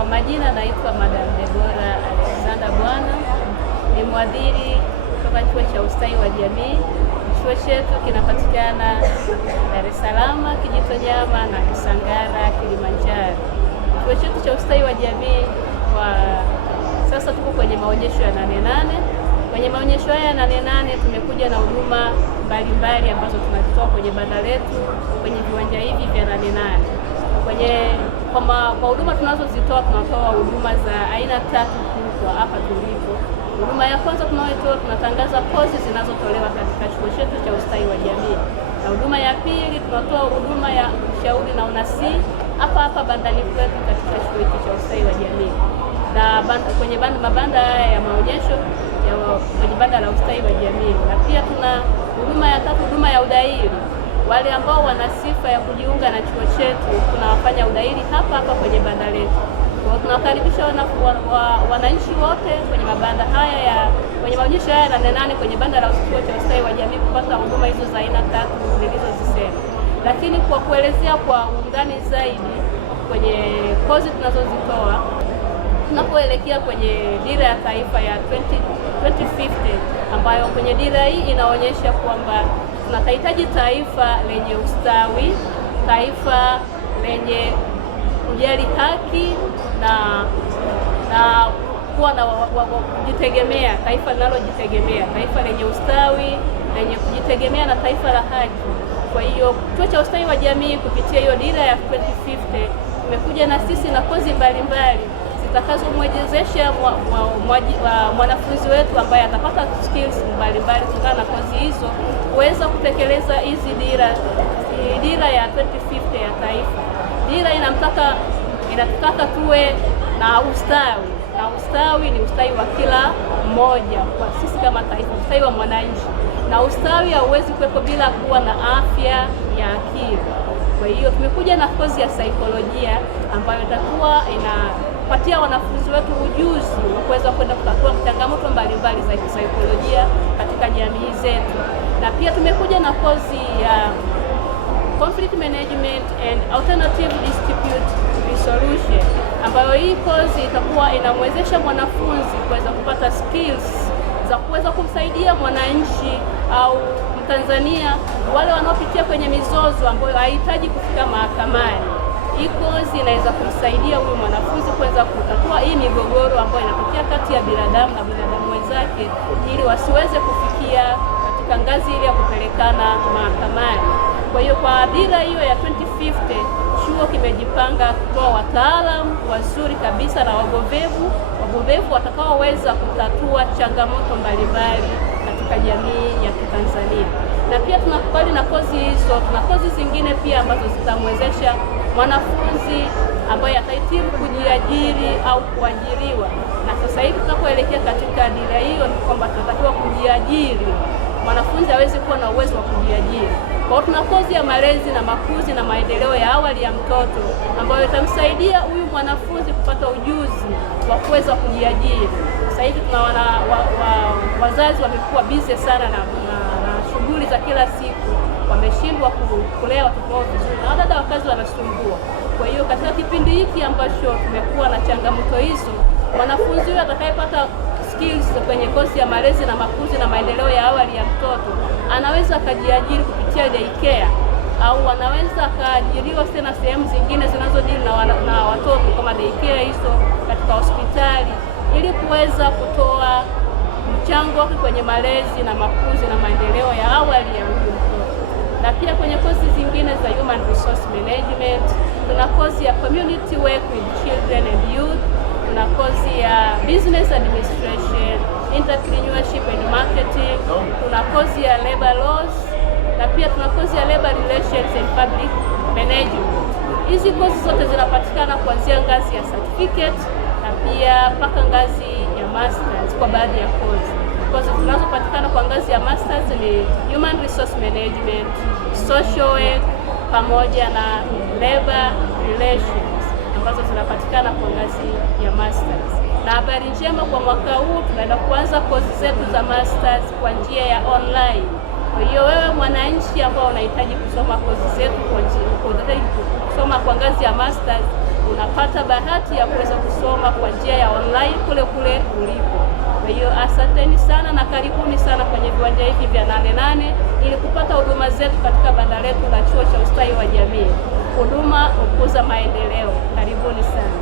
Kwa majina naitwa Madam Deborah Alexander Bwana, ni mwadhiri kutoka Chuo cha Ustawi wa Jamii. Chuo chetu kinapatikana Dar es Salaam, Kijitonyama na Kisangara, Kilimanjaro. Chuo chetu cha Ustawi wa Jamii kwa sasa tuko kwenye maonyesho ya 88. Kwenye maonyesho haya ya 88 tumekuja na huduma mbalimbali ambazo tunazitoa kwenye banda letu kwenye viwanja hivi vya 88. Kwa huduma tunazozitoa, tunatoa huduma za aina tatu kwa hapa tulipo. Huduma ya kwanza tunayotoa, tunatangaza kozi zinazotolewa katika chuo chetu cha Ustawi wa Jamii, na huduma ya pili tunatoa huduma ya ushauri na unasihi hapa bandani kwetu katika chuo chetu cha Ustawi wa Jamii. Na kwenye mabanda haya ya maonyesho kwenye banda la Ustawi wa Jamii, na pia tuna huduma ya tatu, huduma ya udahili. Wale ambao wana sifa ya kujiunga na chuo chetu tunawafanya udahili hapa kwenye banda letu. Kwa tunawakaribisha wananchi wote kwenye mabanda haya kwenye maonyesho haya 88 kwenye banda la chuo cha Ustawi wa Jamii kupata huduma hizo za aina tatu nilizozisema. Lakini kwa kuelezea kwa undani zaidi kwenye kozi tunazozitoa, tunapoelekea kwenye dira ya taifa ya 2050 ambayo kwenye dira hii inaonyesha kwamba tunahitaji taifa lenye ustawi, taifa lenye kujali haki na kuwa na kujitegemea, taifa linalojitegemea, taifa lenye ustawi, lenye kujitegemea na taifa la haki. Kwa hiyo Chuo cha Ustawi wa Jamii kupitia hiyo dira ya 2050 tumekuja na sisi na kozi mbalimbali zitakazomwezesha mwanafunzi wetu ambaye atapata skills mbalimbali kutokana na kozi hizo kuweza kutekeleza hizi dira ya 2050 ya taifa. Dira inataka tuwe na ustawi, na ustawi ni ustawi wa kila mmoja kwa sisi kama taifa, ustawi wa mwananchi, na ustawi hauwezi kuwepo bila kuwa na afya ya akili. Kwa hiyo tumekuja na kozi ya saikolojia ambayo itakuwa inapatia wanafunzi wetu ujuzi wa kuweza kwenda kutatua changamoto mbalimbali za kisaikolojia katika jamii zetu. Na pia tumekuja na kozi ya Conflict Management and Alternative Dispute Resolution ambayo hii kozi itakuwa inamwezesha mwanafunzi kuweza kupata skills za kuweza kumsaidia mwananchi au Mtanzania wale wanaopitia kwenye mizozo ambayo hahitaji kufika mahakamani. Hii kozi inaweza kumsaidia huyu mwanafunzi kuweza kutatua hii migogoro ambayo inatokea kati ya binadamu na binadamu wenzake, ili wasiweze kufikia katika ngazi ile ya kupelekana mahakamani. Kwa hiyo kwa dira hiyo ya 2050 chuo kimejipanga kutoa wataalamu wazuri kabisa na wagovevu watakaoweza kutatua changamoto mbalimbali katika jamii ya Kitanzania. Na pia tunakubali na kozi hizo, tuna kozi zingine pia ambazo zitamwezesha mwanafunzi ambaye atahitimu kujiajiri au kuajiriwa. Na sasa hivi tunapoelekea katika dira hiyo ni kwamba tunatakiwa kujiajiri, mwanafunzi hawezi kuwa na uwezo wa kujiajiri. Kwa hiyo tuna kozi ya malezi na makuzi na maendeleo ya awali ya mtoto ambayo itamsaidia huyu mwanafunzi kupata ujuzi wa kuweza kujiajiri. Sasa hivi tuna wazazi wamekuwa busy sana na shughuli za kila siku, wameshindwa kulea watoto wao vizuri na wadada wa kazi wanasumbua. Kwa hiyo katika kipindi hiki ambacho tumekuwa na changamoto hizo, mwanafunzi huyo atakayepata skills kwenye kozi ya malezi na makuzi na maendeleo ya awali ya mtoto anaweza akajiajiri kupitia daycare, au anaweza akaajiriwa tena sehemu zingine zinazodili na watoto kama daycare hizo katika hospitali, ili kuweza kutoa mchango wake kwenye malezi na makuzi na maendeleo ya awali ya huyu mtoto. Na pia kwenye kozi zingine za Human Resource Management, tuna kozi ya Community Work with Children and Youth, tuna kozi ya Business Administration, Entrepreneurship and Marketing, tuna kozi ya Labor Laws, na pia tuna kozi ya Labor Relations and Public Management. Hizi kozi zote zinapatikana kuanzia ngazi ya certificate na pia mpaka ngazi ya masters kwa baadhi ya kozi. Kozi zinazopatikana kwa ngazi ya masters ni Human Resource Management, Social Work pamoja na Labor Relations ambazo zinapatikana kwa ngazi ya masters. Na habari njema, kwa mwaka huu tunaenda kuanza kozi zetu za masters kwa njia ya online. Kwa hiyo wewe mwananchi ambao unahitaji kusoma kozi zetu kusoma kwa ngazi ya masters, unapata bahati ya kuweza kusoma kwa njia ya online kule kule ulipo. Kwa hiyo asanteni sana na karibuni sana kwenye viwanja hivi vya 88 ili kupata huduma zetu katika banda letu la Chuo cha Ustawi wa Jamii. Huduma hukuza maendeleo. Karibuni sana.